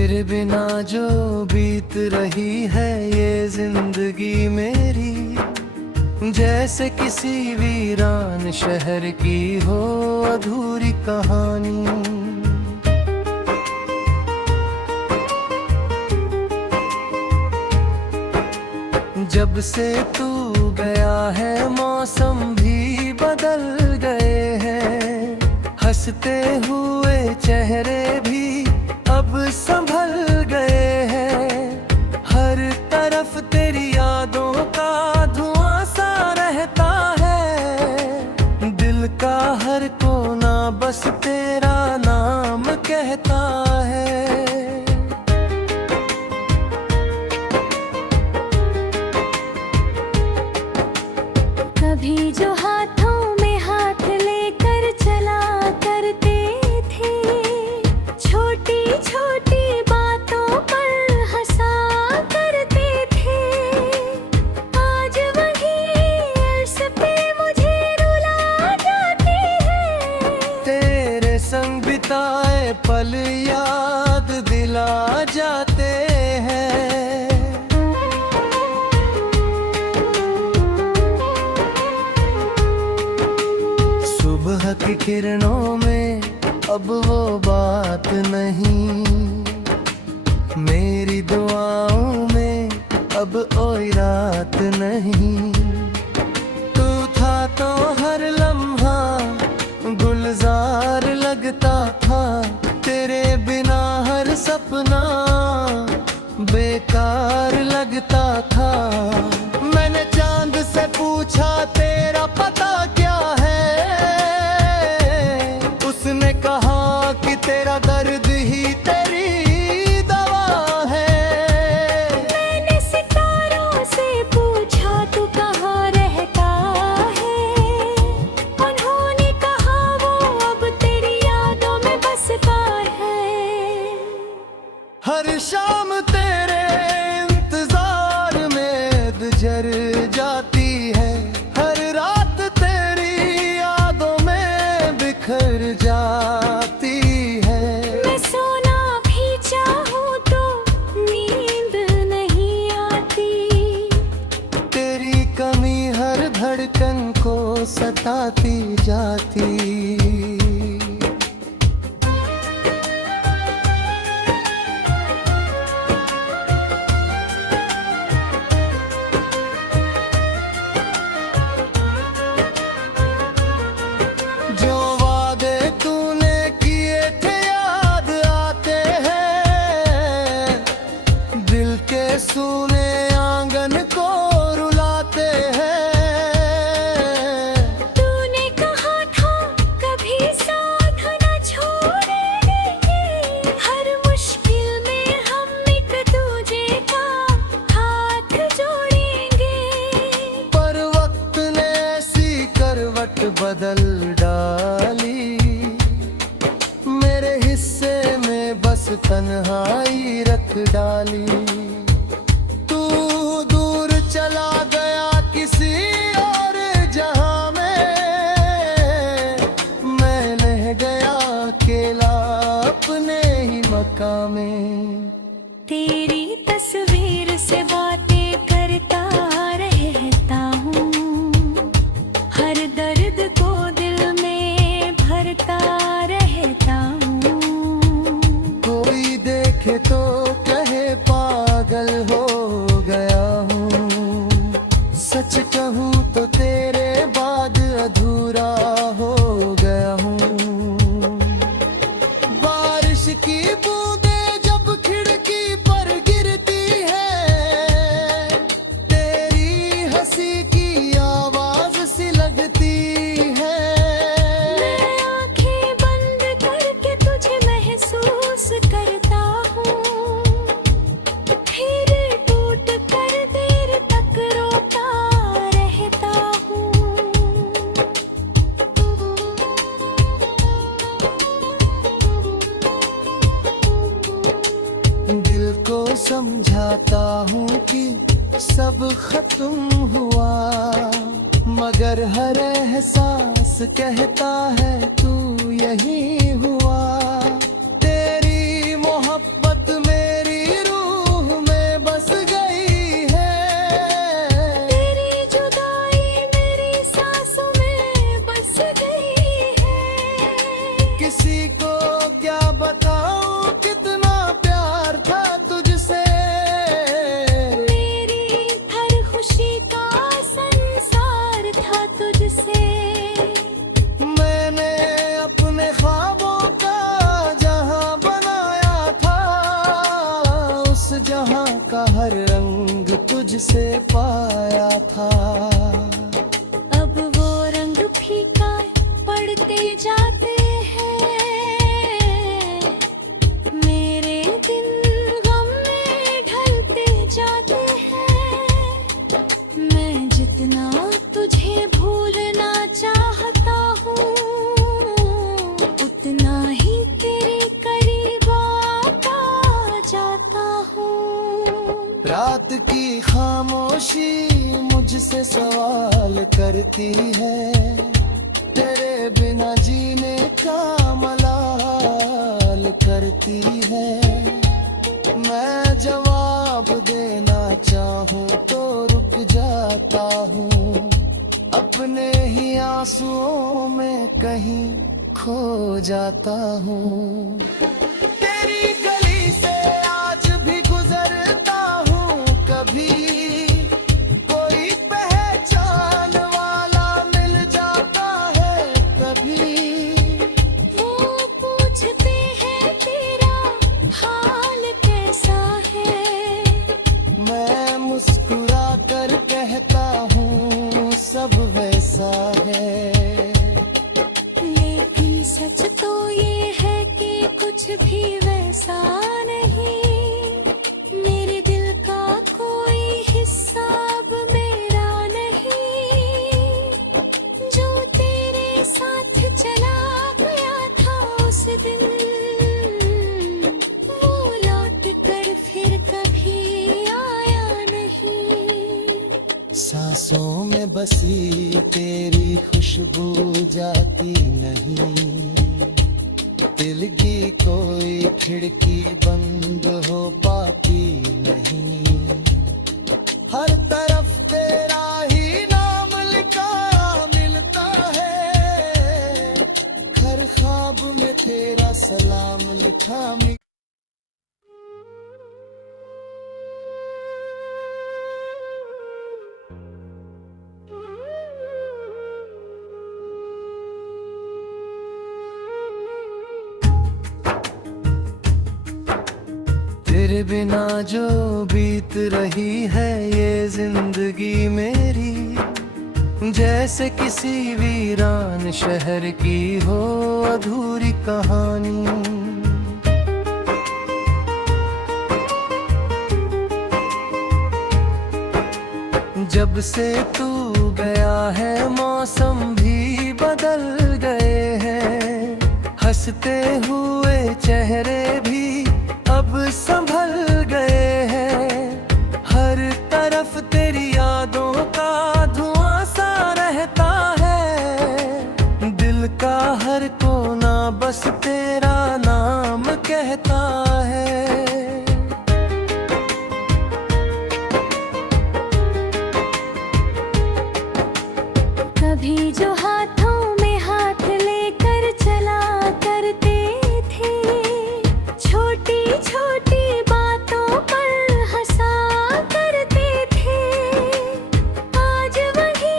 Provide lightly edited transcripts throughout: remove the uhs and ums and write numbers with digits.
तेरे बिना जो बीत रही है ये जिंदगी मेरी, जैसे किसी वीरान शहर की हो अधूरी कहानी। जब से तू गया है मौसम भी बदल गए हैं, हंसते हुए चेहरे भी अब संभल गए हैं। हर तरफ तेरी यादों का धुआं सा रहता है, दिल का हर कोना बस तेरा नाम कहता है। कभी जो हाथों में हाथ लेकर चला करते थे, छोटी छोटी बातों पर हंसा करते थे, आज वही अर्श पे मुझे रुला जाते हैं। तेरे संग बिताए पल याद दिला जाते हैं। सुबह की किरणों में अब वो बात नहीं, मेरी दुआओं में अब कोई रात नहीं। तू था तो हर लम्हा गुलजार लगता था, तेरे बिना हर सपना बेकार लगता था। मैंने चांद से पूछा तेरा पता क्या है, उसने कहा कि तेरा दर्द ही तेरी दवा है। मैंने सितारों से पूछा तू कहाँ रहता है, उन्होंने कहा वो अब तेरी यादों में बसता है। हर शाम तेरे इंतजार में गुजर जाती है, हर रात तेरी यादों में बिखर जाती है। मैं सोना भी चाहूँ तो नींद नहीं आती, तेरी कमी हर धड़कन को सताती जाती। जो वादे तूने किए थे याद आते हैं, दिल के सूने आंगन को रुलाते हैं। तूने कहा था कभी साथ न छोड़ेंगे, हर मुश्किल में हम एक दूजे का हाथ जोड़ेंगे। पर वक्त ने ऐसी करवट बदल डाली, मेरे हिस्से में बस तन्हाई रख डाली। तू दूर चला गया किसी और जहां में, मैं रह गया अकेला अपने ही मकान में। तेरी तस्वीर से बातें करता रहता हूँ, हर दर्द को दिल में भरता रहता हूँ। कोई देखे तो कहे पागल हो गया हूँ, सच कहूँ तो तेरे बाद अधूरा हो गया हूँ। बारिश की बूंदें जब खिड़की पर गिरती है, तेरी हंसी की आवाज सी लगती है। मैं आंखें बंद करके तुझे महसूस करता हूँ, फिर टूट कर देर तक रोता रहता हूँ। दिल को समझाता हूँ कि सब खत्म हुआ, मगर हर एहसास कहता है तू यही हुआ। तेरी मोहब्बत में तुझसे पाया था। अब वो रंग फीका पड़ते जाते हैं, मेरे दिन गम में ढलते जाते हैं। मैं जितना तुझे भूलना चाहता हूँ, उतना ही तेरे करीब आता जाता हूँ। रात की खामोशी मुझसे सवाल करती है, तेरे बिना जीने का मलाल करती है। मैं जवाब देना चाहूँ तो रुक जाता हूँ, अपने ही आंसुओं में कहीं खो जाता हूँ। तेरी गली से आज भी गुजरता हूँ, कभी कोई पहचान वाला मिल जाता है, कभी वो पूछते हैं तेरा हाल कैसा है, मैं मुस्कुरा कर कहता हूँ सब वैसा है। लेकिन सच तो ये है कि कुछ भी वैसा नहीं। मेरे दिल का कोई हिस्सा अब मेरा नहीं, जो तेरे साथ चला गया था उस दिन, वो लौट कर फिर कभी आया नहीं। सांसों में बसी तेरी खुशबू जाती नहीं, दिल की कोई खिड़की बंद हो पाती नहीं। हर तरफ तेरा ही नाम लिखा मिलता है, हर ख्वाब में तेरा सलाम लिखा मिलता। तेरे बिना जो बीत रही है ये जिंदगी मेरी, जैसे किसी वीरान शहर की हो अधूरी कहानी। जब से तू गया है मौसम भी बदल गए हैं, हंसते हुए चेहरे भी अब संभल गए हैं। हर तरफ तेरी यादों का धुआं सा रहता है, दिल का हर कोना बस तेरा नाम कहता है। कभी जो हाथों में हाथ लेकर चला करते थे, छोटी छोटी बातों पर हंसा करते थे, आज वही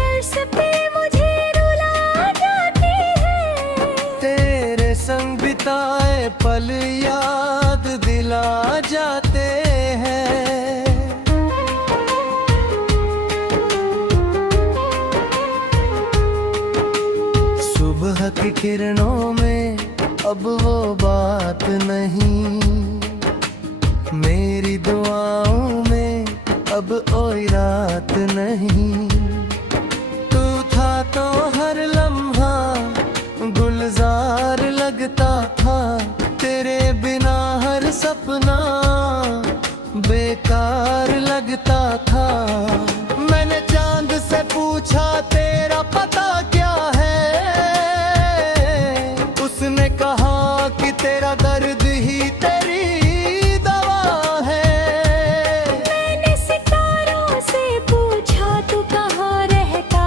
अर्श पे मुझे रुला जाते हैं। तेरे संग बिताए पल याद दिला जाते हैं। सुबह की किरणों में अब वो बात नहीं, मेरी दुआओं में अब कोई रात नहीं। तू था तो हर लम्हा गुलजार लगता था, तेरे बिना हर सपना बेकार लगता था। मैंने चांद से पूछा तेरा पता क्या है, उसने कहा कि तेरा दर्द ही तेरी दवा है। मैंने सितारों से पूछा तू कहाँ रहता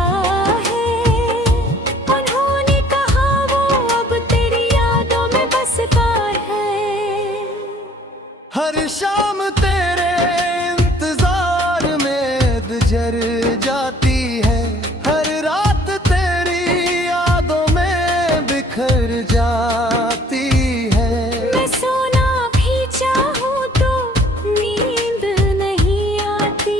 है, उन्होंने कहा वो अब तेरी यादों में बसता है। हर शाम तेरे इंतजार में गुजर जाती है, हर रात तेरी यादों में बिखर जाती है। मैं सोना भी चाहूँ तो नींद नहीं आती,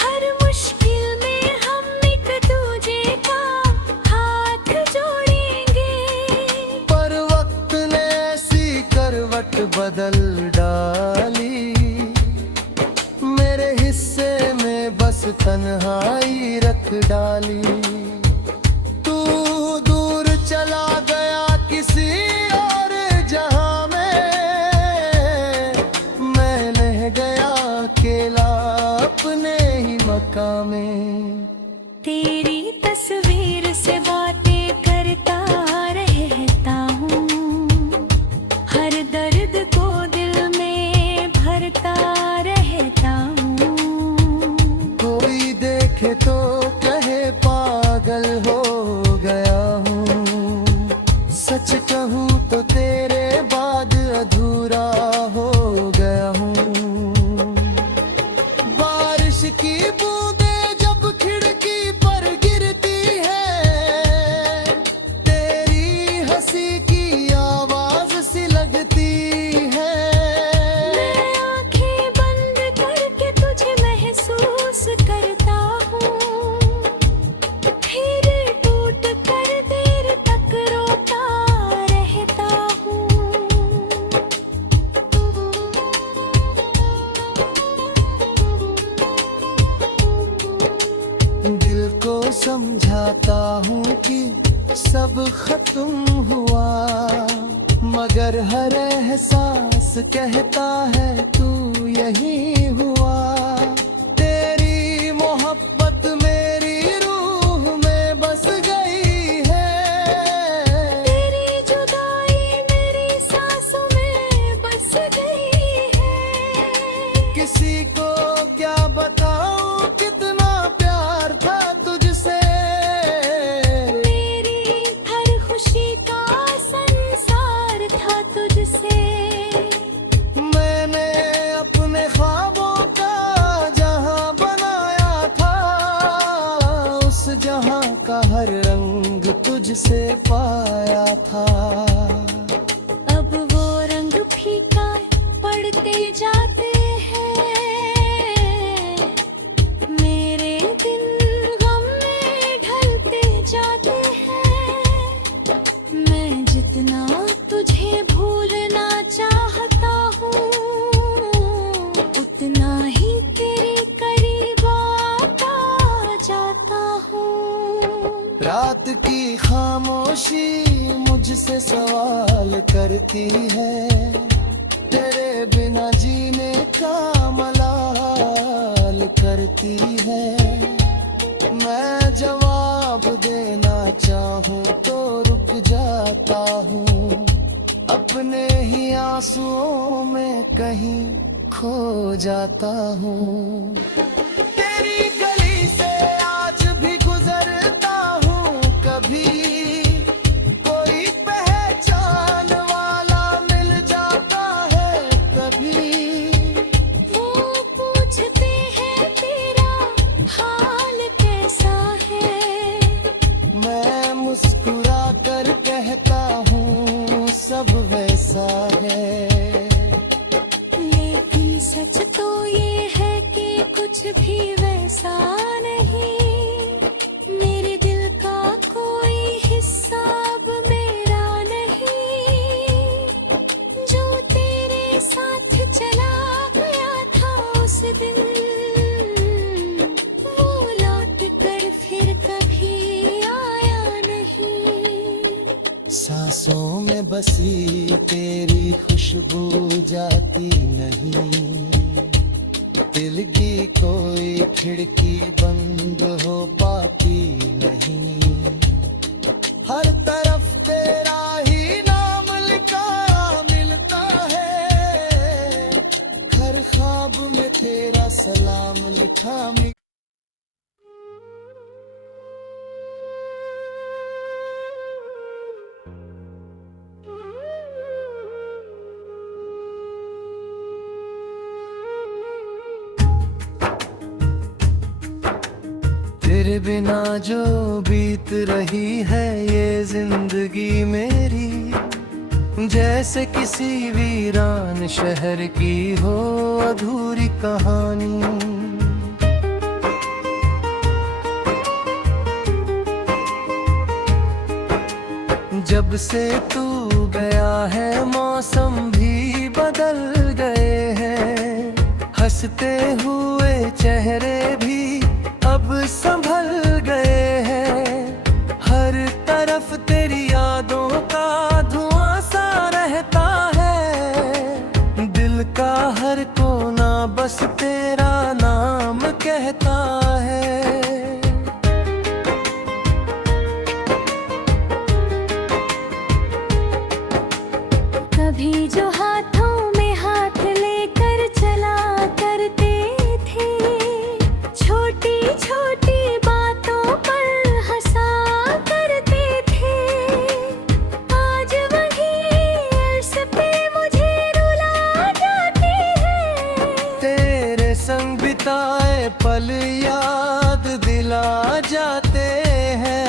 हर मुश्किल में हम एक दूजे का हाथ जोड़ेंगे। पर वक्त ने ऐसी करवट बदल डाली, मेरे हिस्से में बस तन्हाई रख डाली। तू दूर चला गया किसी और जहां में, मैं रह गया अकेला अपने ही मकान में। तेरी तस्वीर से बातें करता रहता हूँ, हर दर्द को दिल में भरता रहता हूँ। कोई देखे तो कहे पागल हो गया हूँ, सच कहूँ तो तेरे बाद अधूरा हो गया हूँ। बारिश की बूंदें जब खिड़की पर गिरती है, तेरी हंसी की आवाज सी लगती है। मैं आंखें बंद करके तुझे महसूस करता हूँ, फिर टूट कर देर तक रोता रहता हूँ। दिल को समझाता हूँ कि सब खत्म हुआ, मगर हर एहसास कहता है तू यही हुआ। तेरी मोहब्बत मेरी रूह में बस गई है, तेरी जुदाई मेरी सांसों में बस गई है। किसी को क्या बताऊं कितना प्यार था तुझसे, मेरी हर खुशी का संसार था तुझसे। मैंने अपने ख्वाबों का जहां बनाया था, उस जहां का हर रंग तुझसे पाया था। अब वो रंग फीका पड़ते जाते हैं, मेरे दिन गम में ढलते जाते हैं। मैं जितना तुझे भूलना चाहता हूँ, उतना ही तेरे करीब आता जाता हूँ। रात की खामोशी मुझसे सवाल करती है, तेरे बिना जीने का मलाल करती है। मैं जवाब देना चाहूँ तो रुक जाता हूँ, अपने ही आंसुओं में कहीं खो जाता हूँ। तेरी गली से आज भी गुजरता हूँ, कभी कोई पहचान वाला मिल जाता है तभी। वो पूछते हैं तेरा हाल कैसा है, मैं मुस्कुरा कर कहता हूँ सब वैसा है। लेकिन सच तो ये है कि कुछ भी वैसा नहीं। मेरे दिल का कोई हिस्सा अब मेरा नहीं, जो तेरे साथ चला गया था उस दिन, वो लौट कर फिर कभी आया नहीं। सांसों में बसी तेरी खुशबू जाती नहीं, दिल की कोई खिड़की बंद हो पाती नहीं। हर तरफ तेरा ही नाम लिखा मिलता है, हर ख्वाब में तेरा सलाम लिखा मिलता। तेरे बिना जो बीत रही है ये जिंदगी मेरी, जैसे किसी वीरान शहर की हो अधूरी कहानी। जब से तू गया है मौसम भी बदल गए हैं, हंसते हुए चेहरे भी अब संभल गए हैं। हर तरफ तेरी यादों का धुआं सा रहता है, दिल का हर कोना बस तेरा नाम कहता है। कभी जो हाथों में हाथ लेकर चला करते थे, छोटी छोटी बातों पर हंसा करते थे, आज वही अर्श पे मुझे रुला जाते हैं। तेरे संग बिताए पल याद दिला जाते हैं।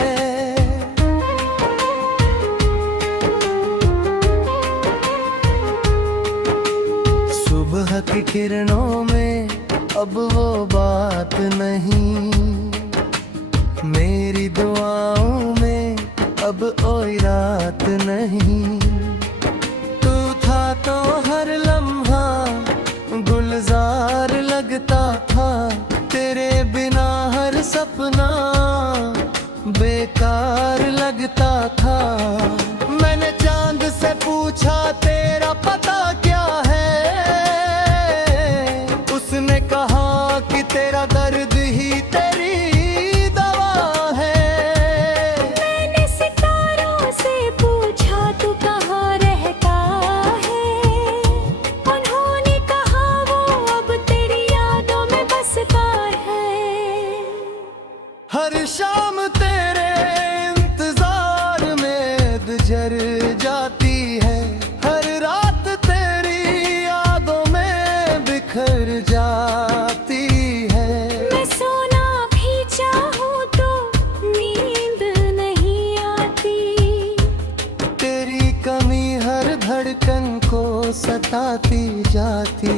सुबह की किरणों में अब वो बात नहीं, मेरी दुआओं में अब कोई रात नहीं। तू था तो हर लम्हा गुलजार लगता था, तेरे बिना हर सपना बेकार लगता था। मैंने चांद से पूछा तेरा पता क्या है, उसने कहा कि तेरा दर्द ही तेरी दवा है। मैंने सितारों से पूछा तू कहाँ रहता है, उन्होंने कहा वो अब तेरी यादों में बसता है। हर शाम तेरे इंतजार में गुजर जाती है, हर रात तेरी यादों में बिखर जाती है। मैं सोना भी चाहूँ तो नींद नहीं आती, तेरी कमी हर धड़कन को सताती जाती।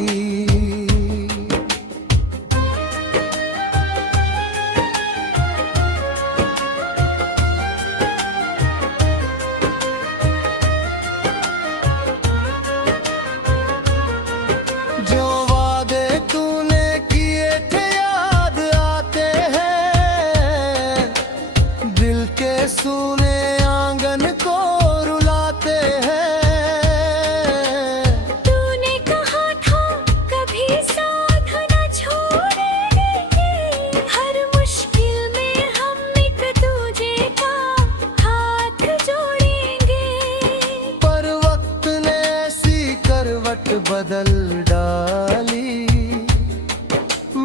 जो वादे तूने किए थे याद आते हैं, दिल के सूने आंगन को रुलाते हैं। तूने कहा था कभी साथ न छोड़ेंगे, हर मुश्किल में हम एक दूजे का हाथ जोड़ेंगे। पर वक्त ने ऐसी करवट बदल डाली,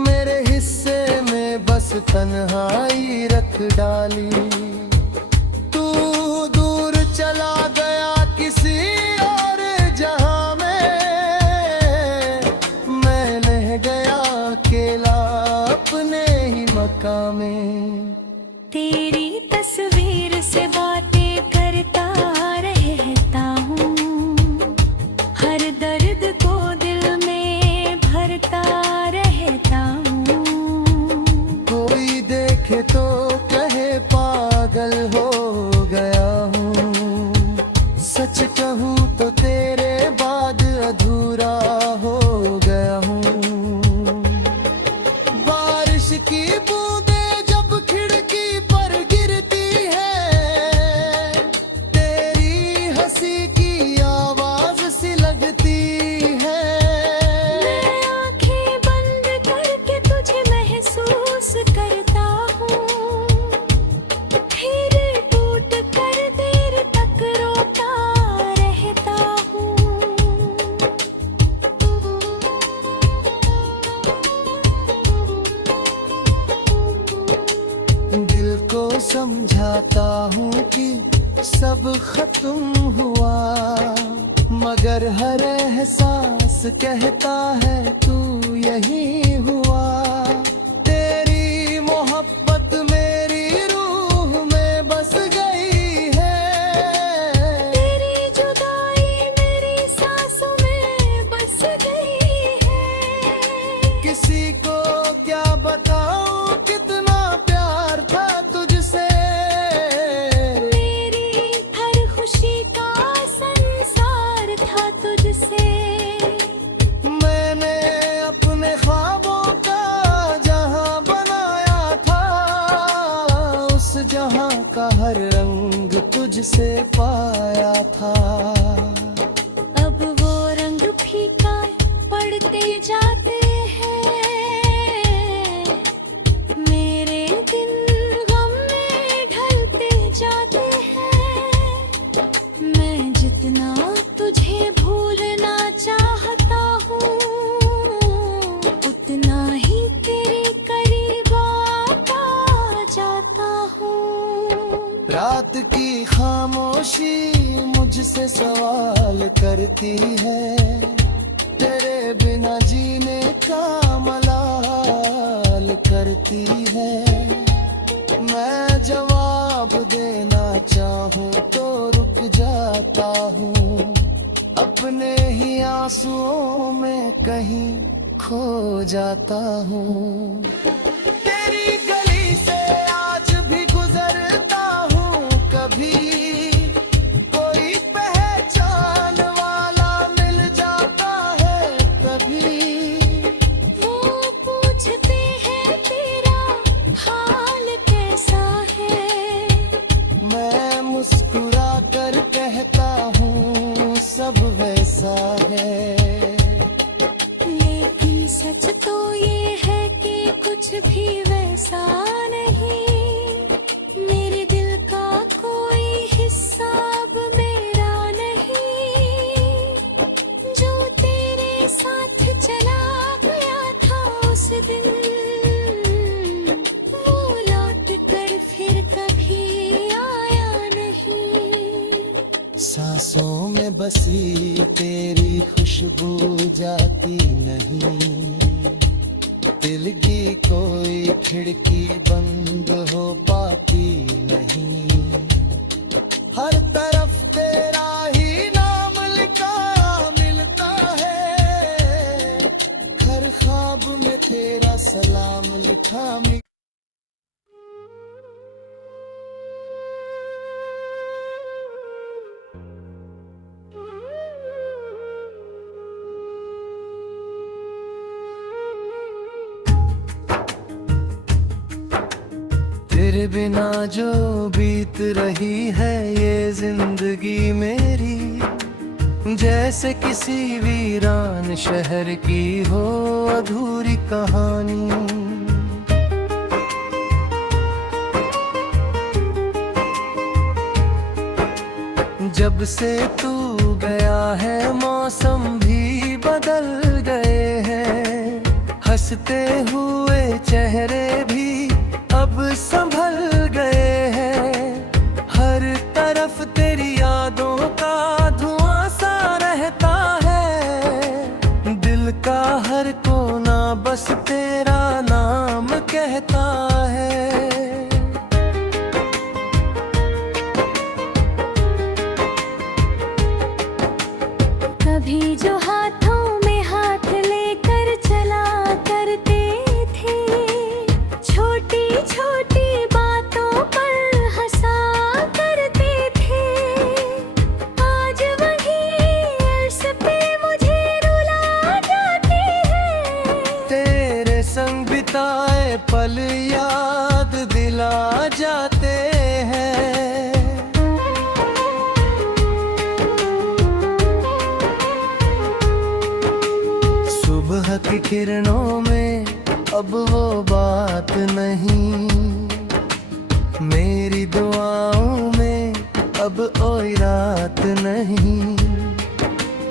मेरे हिस्से में बस तन्हाई रख डाली। तू दूर चला गया किसी और जहां में, मैं रह गया अकेला अपने ही मकान में। तेरी तस्वीर से बातें करता रहता हूँ, हर दर्द को दिल में भरता रहता हूँ। कोई देखे तो कहे पागल हो गया हूँ, सच कहूँ तो तेरे बाद अधूरा हो गया हूँ। बारिश की बूंदें जब खिड़की पर गिरती है, तेरी हंसी की आवाज सी लगती है। मैं आंखें बंद करके तुझे महसूस करता हूँ, फिर टूट कर देर तक रोता रहता हूँ। दिल को समझाता हूँ कि सब खत्म हुआ, मगर हर एहसास कहता है तू यही हुआ। तेरी मोहब्बत मेरी रूह में बस गई है, तेरी जुदाई मेरी सांसों में बस गई है। किसी को क्या बताऊं कितना प्यार था तुझसे, मेरी हर खुशी तुझसे पाया था। अब वो रंग फीका पड़ते जाते हैं, मेरे दिन गम में ढलते जाते हैं। मैं जितना तुझे भूलना चाहता हूँ, उतना ही तेरे करीब आता जाता हूँ। रात की खामोशी मुझसे सवाल करती है, तेरे बिना जीने का मलाल करती है। मैं जवाब देना चाहूँ तो रुक जाता हूँ, अपने ही आंसुओं में कहीं खो जाता हूँ। तेरी गली से आज भी गुजरता हूँ, कभी कोई पहचान वाला मिल जाता है, कभी वो पूछते हैं तेरा हाल कैसा है, मैं मुस्कुरा कर कहता हूँ सब वैसा है। लेकिन सच तो ये है कि कुछ भी वैसा नहीं। मेरे दिल का कोई हिस्सा अब मेरा नहीं। जो तेरे साथ चला गया था उस दिन, वो लौट कर फिर कभी आया नहीं। सांसों में बसी तेरी खुशबू जाती नहीं, दिल की कोई खिड़की बंद हो पाती नहीं। हर तरफ तेरा ही नाम लिखा मिलता है, हर ख्वाब में तेरा सलाम लिखा मिलता। तेरे बिना जो बीत रही है ये जिंदगी मेरी, जैसे किसी वीरान शहर की हो अधूरी कहानी। जब से तू गया है मौसम भी बदल गए हैं, हंसते हुए चेहरे भी अब संभल गए हैं। हर तरफ तेरी यादों का धुआं सा रहता है, दिल का हर कोना बस तेरा नाम कहता है। कभी जो हाथों में हाथ लेकर चला करते थे, छोटी छोटी बातों पर हंसा करते थे, आज वही अर्श पे मुझे रुला जाते हैं। तेरे संग बिताए पल याद दिला जाते हैं। सुबह की किरणों में अब वो बात नहीं, मेरी दुआओं में अब कोई रात नहीं।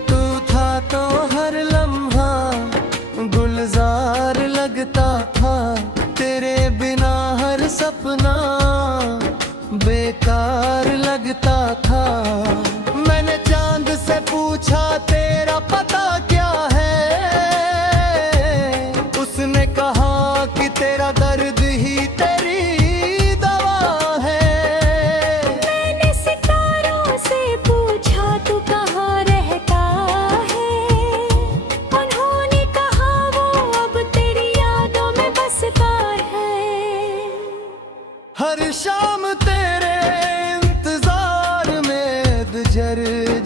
तू था तो हर लम्हा गुलजार लगता था, तेरे बिना हर सपना बेकार लगता था। मैंने चांद से पूछा तेरा पता क्या है, उसने कहा कि तेरा दर्द ही तेरी दवा है। मैंने सितारों से पूछा तू कहाँ रहता है, उन्होंने कहा वो अब तेरी यादों में बसता है। हर शाम तेरे इंतजार में गुजर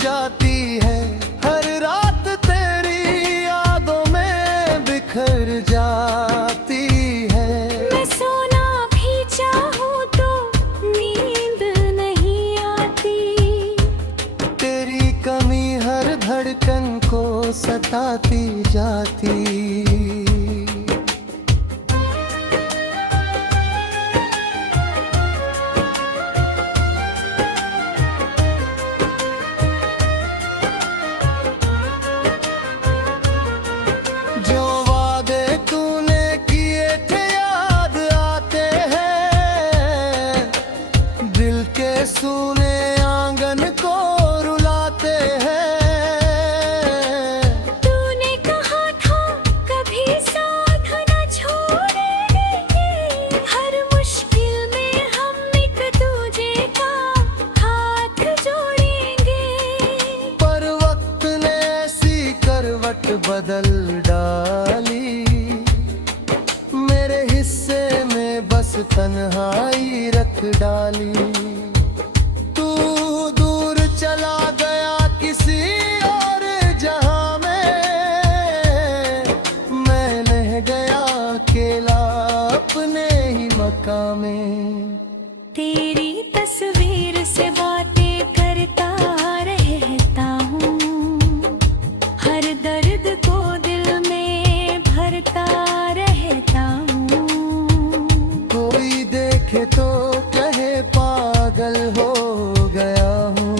जाती है, हर रात तेरी यादों में बिखर जाती है। मैं सोना भी चाहूँ तो नींद नहीं आती, तन्हाई रख डाली। तू दूर चला गया किसी और जहां में, मैं रह गया अकेला अपने ही मकान में। तेरी तस्वीर से बातें करता रहता हूँ, हर दर्द को दिल में भरता रहता हूँ। कोई देखे तो कहे पागल हो गया हूँ,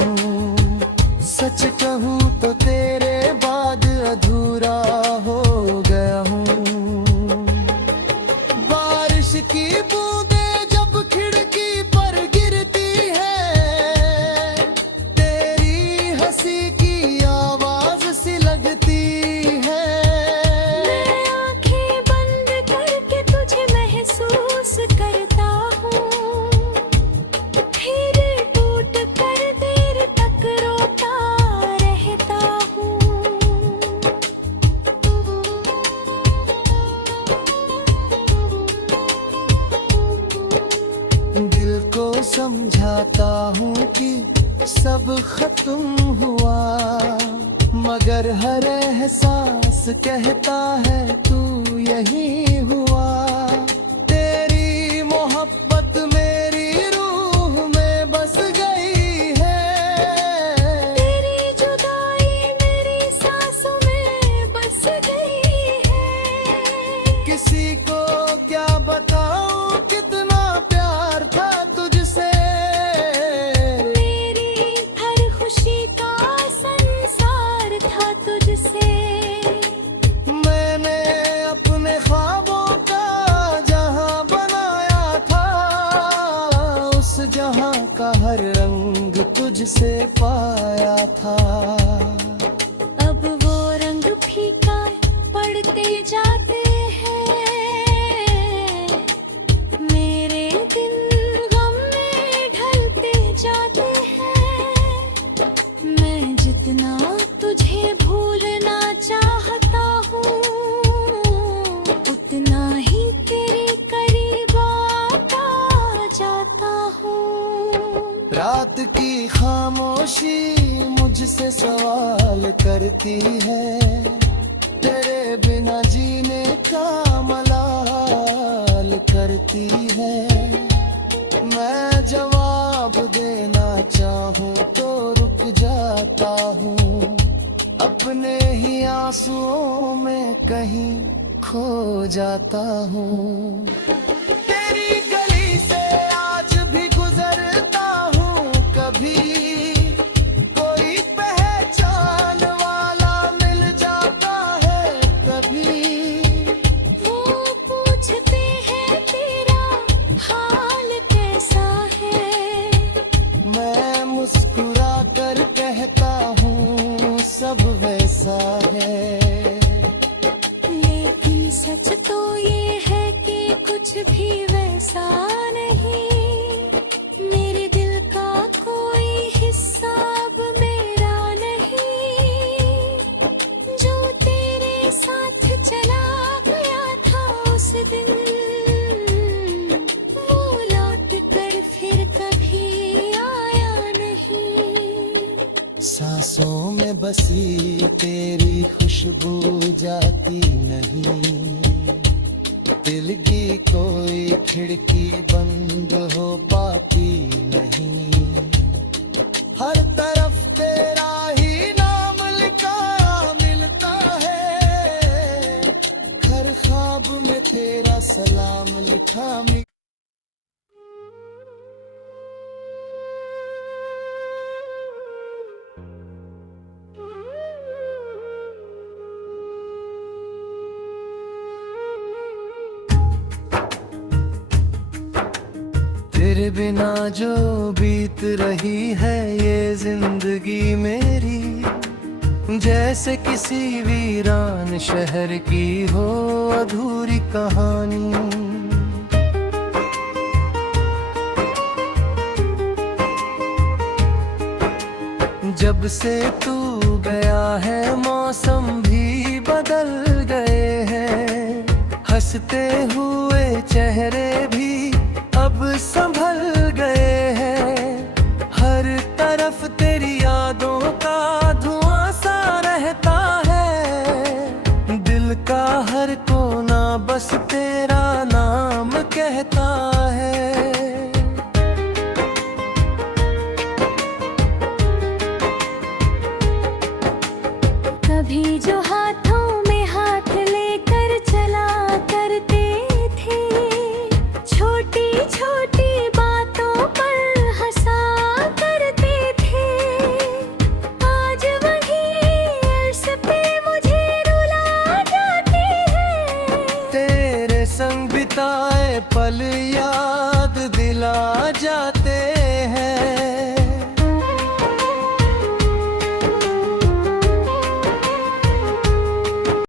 सच कहूँ तो तेरे बाद अधूरा हो गया हूँ। बारिश की बूंदें जब खिड़की पर गिरती है, तेरी हंसी की आवाज सी लगती है। मैं आंखें बंद करके तुझे महसूस करता हूँ, फिर टूट कर देर तक रोता रहता हूँ। दिल को समझाता हूँ कि सब खत्म हुआ, मगर हर एहसास कहता है तू यही हुआ। तेरी मोहब्बत मेरी रूह में बस गई है, तेरी जुदाई मेरी सांसों में बस गई है। किसी को क्या बताऊं कितना प्यार था तुझसे, मेरी हर खुशी का संसार था तुझसे। मैंने अपने ख्वाबों का जहां बनाया था, उस जहां का हर रंग तुझसे पाया था। अब वो रंग फीका पड़ते जाते हैं, मेरे दिन गम में ढलते जाते हैं। मैं जितना तुझे भूलना चाहता हूँ, उतना ही तेरे करीब आता जाता हूँ। रात की खामोशी मुझसे सवाल करती है, तेरे बिना जीने का मलाल करती है। मैं जवाब देना चाहूँ तो रुक जाता हूँ, अपने ही आंसुओं में कहीं खो जाता हूँ। तेरी गली से आज भी गुजरता हूँ, कभी कोई पहचान वाला मिल जाता है, कभी वो पूछते हैं तेरा हाल कैसा है, मैं मुस्कुरा कर कहता हूँ सब वैसा है। लेकिन सच तो ये है कि कुछ भी वैसा नहीं। मेरे दिल का कोई हिस्सा अब मेरा नहीं, जो तेरे साथ चला गया था उस दिन, वो लौट कर फिर कभी आया नहीं। सांसों में बसी तेरी खुशबू जाती नहीं, दिल की कोई खिड़की बंद हो पाती नहीं। हर तरफ तेरा ही नाम लिखा मिलता है, हर ख्वाब में तेरा सलाम लिखा मिलता। तेरे बिना जो बीत रही है ये जिंदगी मेरी, जैसे किसी वीरान शहर की हो अधूरी कहानी। जब से तू गया है मौसम भी बदल गए हैं, हंसते हुए चेहरे भी है। कभी जो हाथ